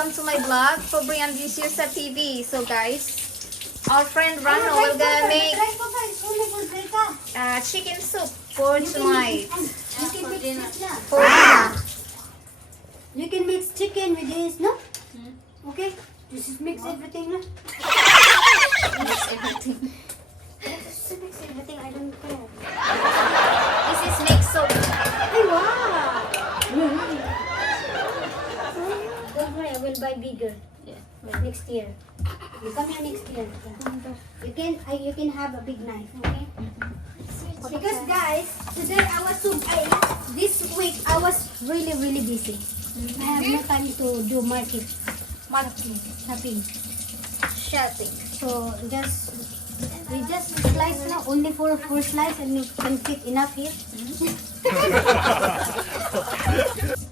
welcome to my vlog, Pobre Ambitious sa TV. So guys, our friend Rano will gonna make chicken soup for tonight. For dinner. You can mix chicken with this, no? Okay? Just mix everything, no? Mix everything. Just mix everything, I don't care. This is mixed soup. Hey, wow! Don't worry, I will buy bigger. Yeah. Next year. You come here next year. You can have a big knife, okay? Because guys, today I was this week I was really busy. I have no time to do shopping. So we just slice now, only for 4 slice and you can fit enough here.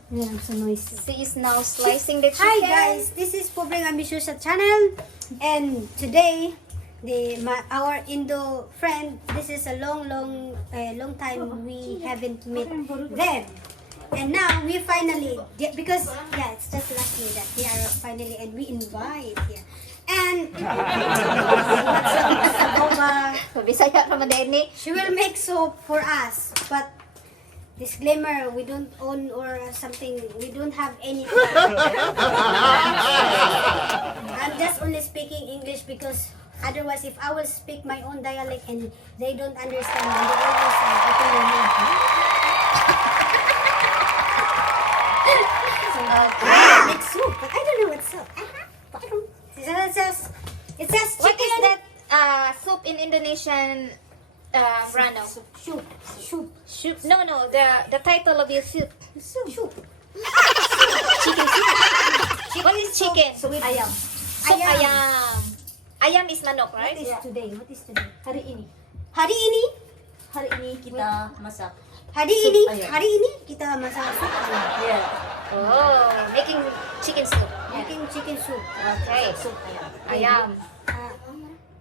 Yeah, so noisy. She is now slicing the chicken. Hi guys, this is Pobre Ambitious channel, and today our Indo friend. This is a long time we haven't met them, and now we finally because it's just lucky that we are finally and we invite here. And Bisaya Ramadani. she will make soup for us, but disclaimer, we don't own or something, we don't have any. I'm just only speaking English because otherwise if I will speak my own dialect and they don't understand, then they always open their mouth. So, make soup, but I don't know what soup. It says What is chicken. that soup in Indonesian, Rano? Soup. Soup. No, the title of your soup. Soup. Chicken soup. What is chicken? With ayam. Soup ayam. Ayam is manok, What right? is today? What is today? Hari ini kita masak. Hari ini kita masak soup ayam. Yeah. Oh, making chicken soup. Making chicken soup. Okay. Soup ayam. Ayam.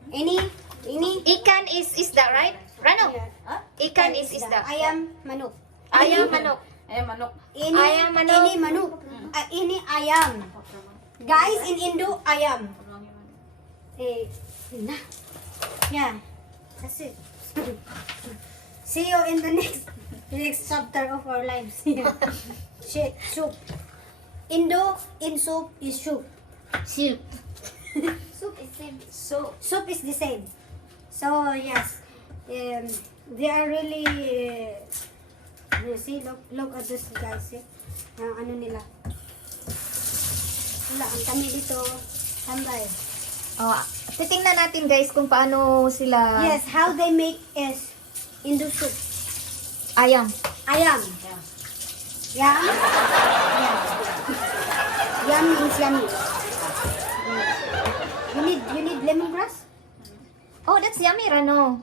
Ini Ikan is that right? Rano? Huh? Ikan is that. ayam manok. Ayam manok. Ayam manok. Ini Ayam manok. Ini manok. Ini ayam. Guys, in Indo ayam. Nah. Yeah. That's it. See you in the next chapter of our lives. Soup. In soup is soup. Soup. Soup is same. Soup is the same. So yes, they are really. You see, look at this guys. See, ano nila? Wala ang kami dito. Tambay. Oh, titingnan natin guys kung paano sila. Yes, how they make is Indo soup. Ayam. Ayam. Yam. Yam means yummy. You need lemongrass? Oh, that's yummy, Rano.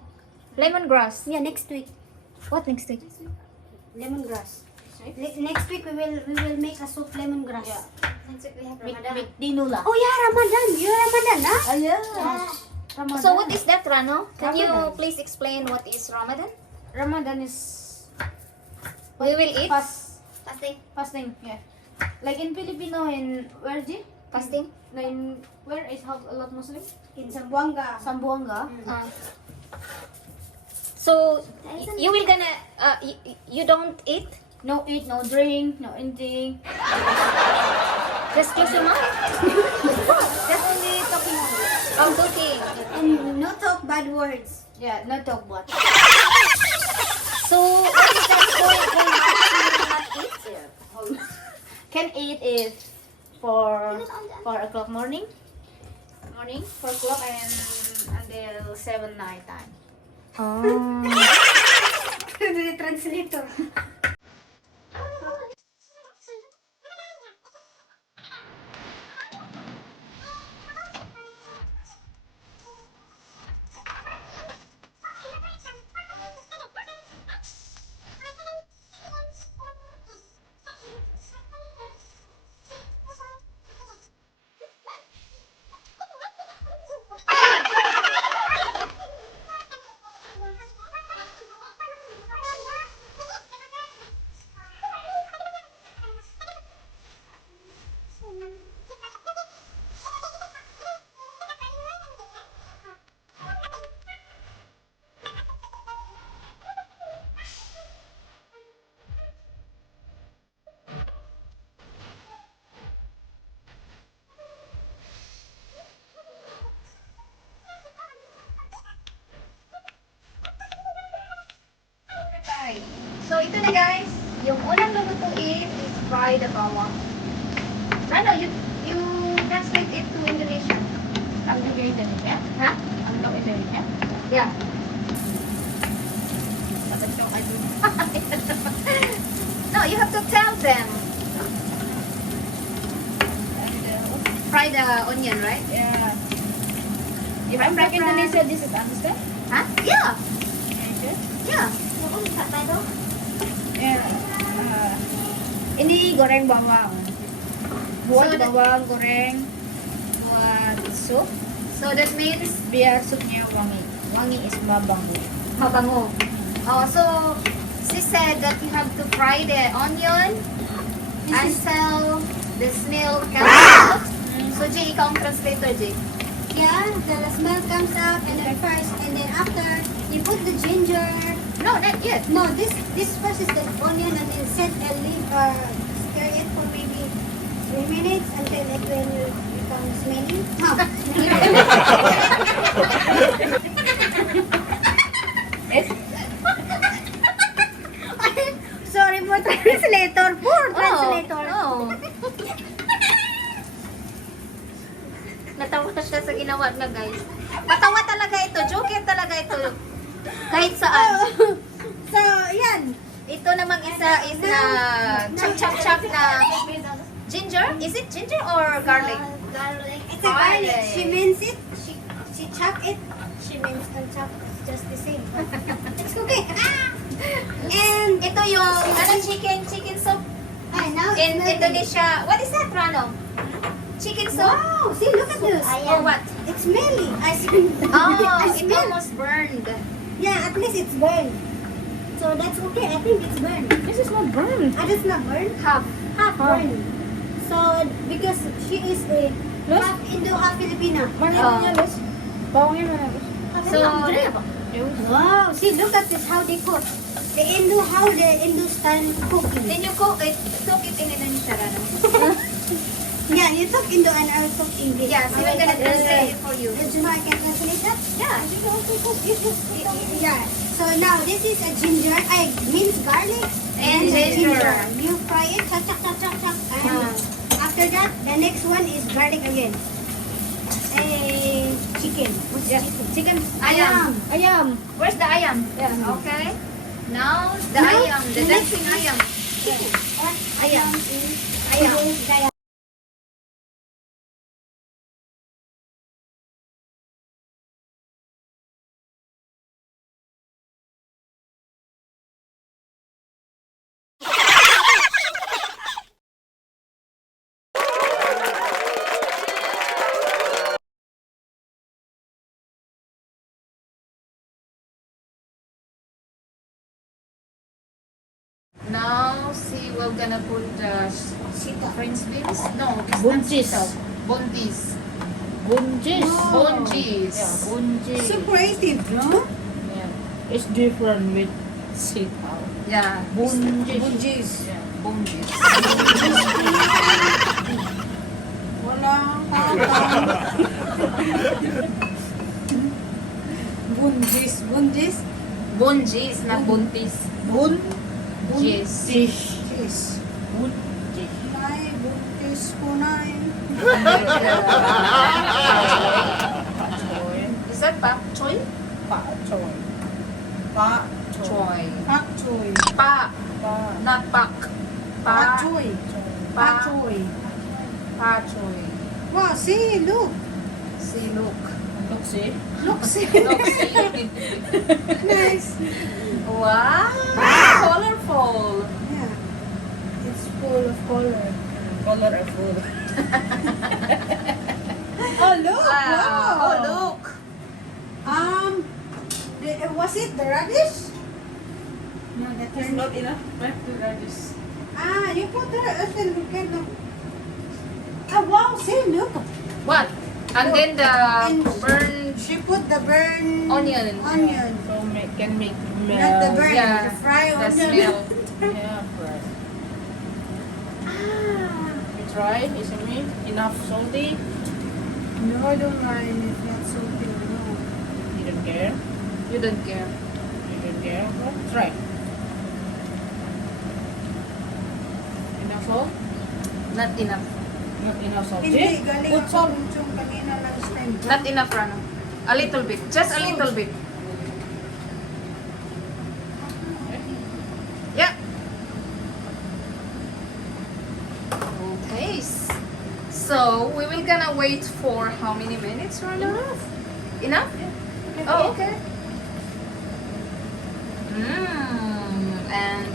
Lemongrass. Yeah, next week. What next week? Lemongrass. Next week we will make a soup lemongrass. Yeah. Next week we have With dinula. Oh yeah, Ramadan. You're Ramadan, huh? Ramadan. So what is that, Rano? Can you Ramadan. please explain what is Ramadan? Ramadan is We will eat fasting. Yeah. Like in Filipino, in where is it? fasting. In where is have a lot Muslims? In Zamboanga. Sambuanga. So you will gonna you don't eat? No eat, no drink, no anything. Just close your mouth. Just only talking only. Oh, cooking. And no talk bad words. Yeah, no talk about. So what is that whole not eat? Can eat it for 4 o'clock morning. 4 o'clock and until 7 night time. Oh. The translator. fry the bawang. Ano, you translate it to Indonesian. Ang gawin Indonesia? Ha? Ang gawin Indonesia? Yeah. Dapat yung I do. No, you have to tell them. Fry the onion, right? Yeah. If I'm back in Indonesia, this is understand? Huh? Yeah. Okay. Yeah. Yeah. Ini goreng bawang. Buat So that- bawang goreng. Buat sup. So that means Biar supnya wangi. Wangi is mabango. mabango. Oh, so she said that you have to fry the onion until the smell comes out. So Jay, ikaw ang translator, Jay. Yeah, the smell comes up and then first and then after you put the ginger. No, not yet. No, this first is the onion and then set and leave stir it for maybe 3 minutes until it will become smelly. Yes? Sorry for translator. Poor translator. Oh. Natawa siya sa ginawa niya, guys. Patawa talaga ito. Joker talaga ito. Kahit saan. So, yan. Ito namang isa is na chop na ginger. Is it ginger or garlic? Garlic. It's a garlic. Garlic. She means it. She chop it. She means and chop. It's just the same. It's okay. And Ito yung chicken soup now in it's melting. Indonesia. What is that, Rano? Chicken soup? Wow, see, look at this. Or what? It's smelly. I smell. Oh, I it smell. almost burned. Yeah, at least it's burned. So that's okay. I think it's burned. This is not burned. It's not burned. Half. Half burned. So because she is a half Indo, half Filipina. Mana Oh. Lus? Bawangnya mana Lus? So, Wow, see, look at this how they cook. The Indo, how the Indo style cooking. then you cook it in Indonesia, Rano. Yeah, you talk Indo and I'll talk English. Yeah, so we're gonna translate it for you. I can translate that? Yeah. Yeah. So now this is a ginger, minced garlic And the ginger. You fry it, chak chak chak chak chak. And after that, the next one is garlic again. Chicken. What's chicken? Ayam. Ayam. Where's the ayam? Yeah. Okay. Now the Now, ayam, the the next dancing ayam. Ayam. Ayam. Now, see, we're gonna put the French beans. No, it's not Buncis. sitaw. Buntis. Buncis. Buncis. Yeah, buncis. So creative, no? Yeah. It's different with sitaw. Yeah. Buncis. Yeah, buntis. Bunjis. Bunjis, not buntis. Bunjis. Buncis. Buncis. Nay, buntis ko nay. Is that pak choy? Pak choy. Pak Choy. Pak choy. Pa, not pak. Pa choy. Pa- choy. Pa choy. Wow, see, look. See, look. Look, see. Look, see. Look, see. Nice. Wow. Colorful. Yeah. It's full of color. Color of food. Oh, look. Wow. Oh, look. Was it the radish? No, It's not enough. Back to radish. You put the look at them. Oh, wow, see, look. What? And then the And burn she put the burn onion. So can make milk. Not the burn, Yeah, the fry the onion. smell. Yeah, right. You try? Is it me? Enough salty? No, I don't mind. It's not so good. No. You don't care? You don't care. You don't care? Well, try. Enough salt? Not enough. Not enough salt. Hindi, Jay, galing put ako salt. yung kanina lunchtime. Not enough, Rano. A little bit. Just a little bit. Yeah. Okay. So we will gonna wait for how many minutes, Rano? Enough? Oh, okay. And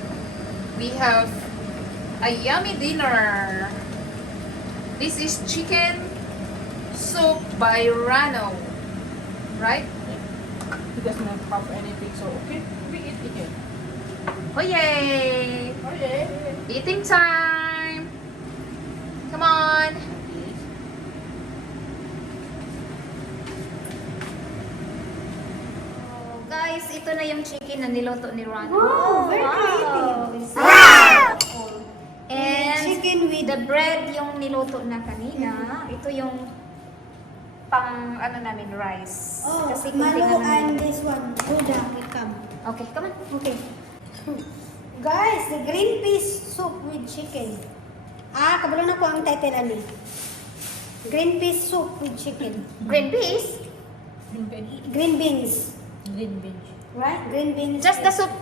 we have a yummy dinner. This is chicken soup by Rano, right? He does not have anything, so okay. We eat again. Oh yay! Oh yeah. Eating time! Come on! Oh, guys, ito na yung chicken na niluto ni Rano. Wow, very creative. It's so beautiful. And Chicken with the bread yung niluto na kanina. Ito yung pang ano namin, rice. Oh, Kasi Malu kunti na and namin. this one. Buddha, come. Okay, come on. Okay. Guys, the green peas soup with chicken. Ah, kabalo na ko ang title ani. Green peas soup with chicken. Green peas. Green beans. Green beans. Right? Green beans. Just the soup.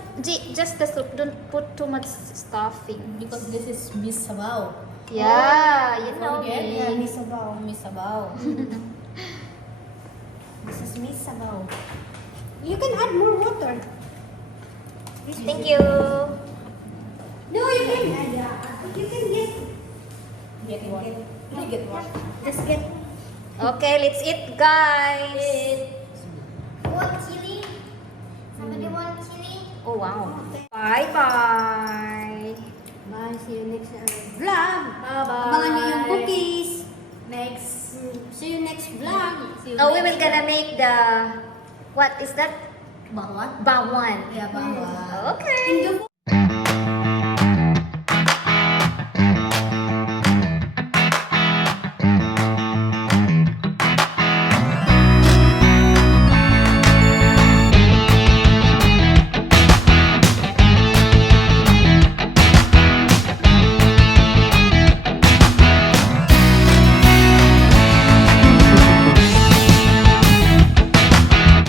Just the soup. Don't put too much stuffing. Because this is misabaw. Yeah, you know Forget. Yeah, me. misabaw. Misabaw. This is misabaw. You can add more water. Thank you. No, you can. Yeah. You can get. Get what? You get what? Just get. Okay, let's eat, guys. Want chili? Somebody want chili? Oh, wow. Bye-bye. Bye. See you next vlog. Bye-bye. Abangan niyo yung cookies. Next. See you next vlog. Oh, we will gonna make the... What is that? Bawang? Bawang. Yeah, bawang. Okay. Indo